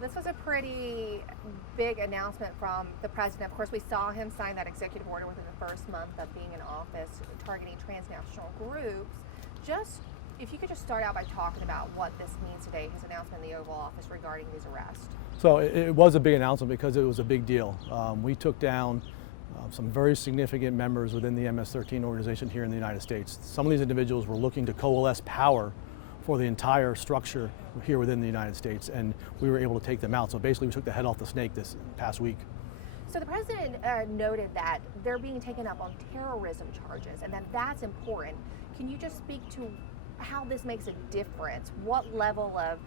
This was a pretty big announcement from the president. Of course, we saw him sign that executive order within the first month of being in office, targeting transnational groups. Just, if you could just start out by talking about what this means today, his announcement in the Oval Office regarding these arrests. So it was a big announcement because it was a big deal. We took down some very significant members within the MS-13 organization here in the United States. Some of these individuals were looking to coalesce power for the entire structure here within the United States, and we were able to take them out. So basically we took the head off the snake this past week. So the president noted that they're being taken up on terrorism charges and that's important. Can you just speak to how this makes a difference? What level of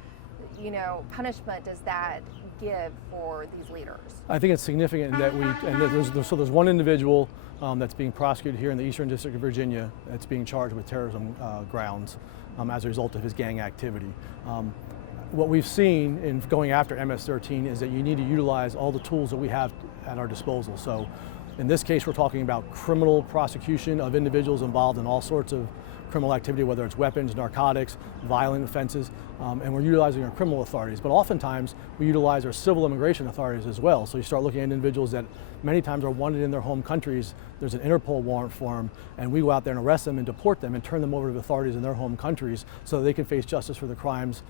punishment does that give for these leaders? I think it's significant that there's one individual that's being prosecuted here in the Eastern District of Virginia that's being charged with terrorism grounds as a result of his gang activity. What we've seen in going after MS-13 is that you need to utilize all the tools that we have at our disposal. So in this case, we're talking about criminal prosecution of individuals involved in all sorts of criminal activity, whether it's weapons, narcotics, violent offenses, and we're utilizing our criminal authorities. But oftentimes, we utilize our civil immigration authorities as well. So you start looking at individuals that many times are wanted in their home countries. There's an Interpol warrant for them, and we go out there and arrest them and deport them and turn them over to the authorities in their home countries so that they can face justice for the crimes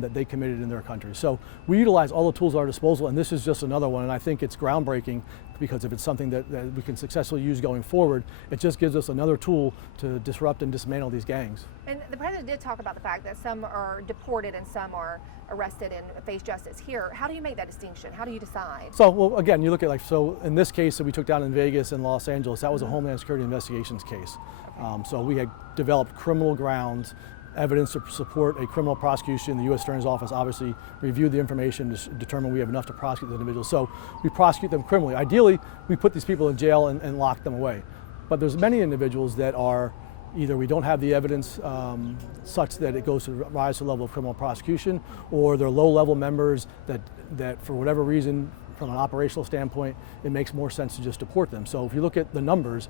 that they committed in their country. So we utilize all the tools at our disposal, and this is just another one, and I think it's groundbreaking because if it's something that we can successfully use going forward, it just gives us another tool to disrupt and dismantle these gangs. And the president did talk about the fact that some are deported and some are arrested and face justice here. How do you make that distinction? How do you decide? So, well, again, you look at so in this case that we took down in Vegas and Los Angeles, that was a Homeland Security investigations case. So we had developed criminal grounds, evidence to support a criminal prosecution. The U.S. Attorney's Office obviously reviewed the information to determine we have enough to prosecute the individuals. So we prosecute them criminally. Ideally, we put these people in jail and lock them away. But there's many individuals that are either we don't have the evidence such that it goes to rise to the level of criminal prosecution, or they're low-level members that for whatever reason, from an operational standpoint, it makes more sense to just deport them. So if you look at the numbers,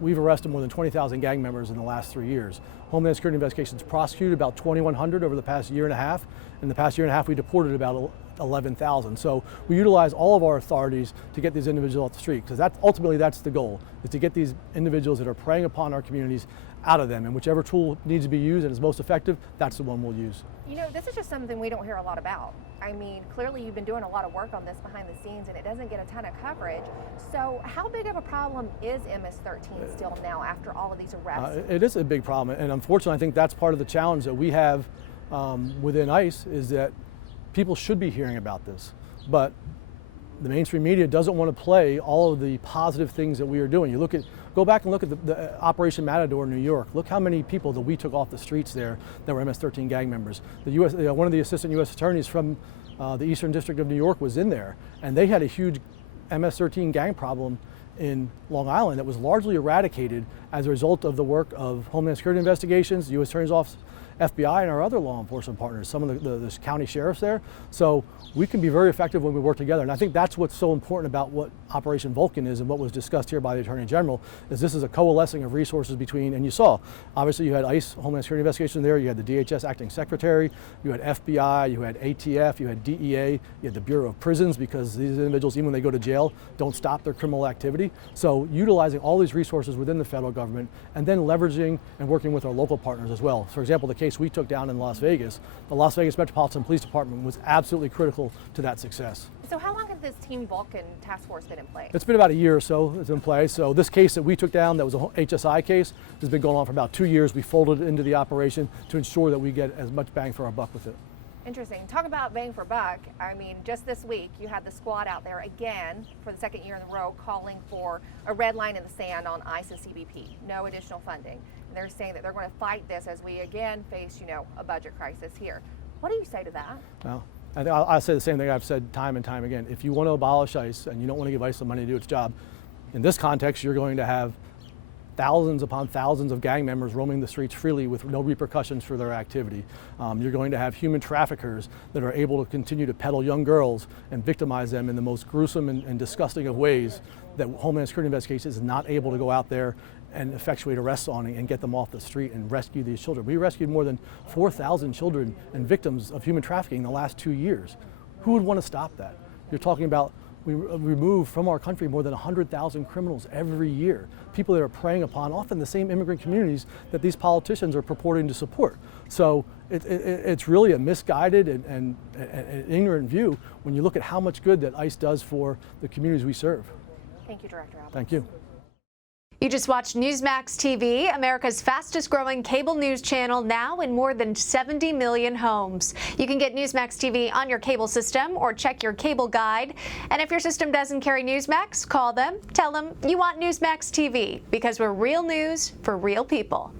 we've arrested more than 20,000 gang members in the last 3 years. Homeland Security investigations prosecuted about 2,100 over the past year and a half. In the past year and a half, we deported about 11,000. So we utilize all of our authorities to get these individuals off the street, because ultimately that's the goal, is to get these individuals that are preying upon our communities out of them, and whichever tool needs to be used and is most effective, that's the one we'll use. This is just something we don't hear a lot about. I mean, clearly you've been doing a lot of work on this behind the scenes and it doesn't get a ton of coverage. So how big of a problem is MS-13 still now after all of these arrests? It is a big problem, and unfortunately I think that's part of the challenge that we have within ICE, is that people should be hearing about this, but the mainstream media doesn't want to play all of the positive things that we are doing. Go back and look at the Operation Matador in New York. Look how many people that we took off the streets there that were MS-13 gang members. One of the assistant U.S. attorneys from the Eastern District of New York was in there, and they had a huge MS-13 gang problem in Long Island that was largely eradicated as a result of the work of Homeland Security investigations, the U.S. Attorney's Office, FBI, and our other law enforcement partners, some of the county sheriffs there. So we can be very effective when we work together. And I think that's what's so important about what Operation Vulcan is and what was discussed here by the Attorney General, is this is a coalescing of resources between, and you saw, obviously you had ICE, Homeland Security Investigation there, you had the DHS Acting Secretary, you had FBI, you had ATF, you had DEA, you had the Bureau of Prisons, because these individuals, even when they go to jail, don't stop their criminal activity. So utilizing all these resources within the federal government and then leveraging and working with our local partners as well. For example, the case we took down in Las Vegas, the Las Vegas Metropolitan Police Department was absolutely critical to that success. So how long has this Team Vulcan task force been in place? It's been about a year or so it's in place. So this case that we took down, that was a HSI case, has been going on for about 2 years. We folded it into the operation to ensure that we get as much bang for our buck with it. Interesting. Talk about bang for buck. I mean, just this week you had the squad out there again for the second year in a row calling for a red line in the sand on ICE and CBP. No additional funding. And they're saying that they're going to fight this as we again face, a budget crisis here. What do you say to that? Well, I think I'll say the same thing I've said time and time again. If you want to abolish ICE and you don't want to give ICE the money to do its job, in this context, you're going to have thousands upon thousands of gang members roaming the streets freely with no repercussions for their activity. You're going to have human traffickers that are able to continue to peddle young girls and victimize them in the most gruesome and disgusting of ways that Homeland Security Investigations is not able to go out there and effectuate arrests on and get them off the street and rescue these children. We rescued more than 4,000 children and victims of human trafficking in the last 2 years. Who would want to stop that? You're talking about we remove from our country more than 100,000 criminals every year, people that are preying upon often the same immigrant communities that these politicians are purporting to support. So it's really a misguided and ignorant view when you look at how much good that ICE does for the communities we serve. Thank you, Director Albence. Thank you. You just watched Newsmax TV, America's fastest growing cable news channel, now in more than 70 million homes. You can get Newsmax TV on your cable system or check your cable guide. And if your system doesn't carry Newsmax, call them, tell them you want Newsmax TV, because we're real news for real people.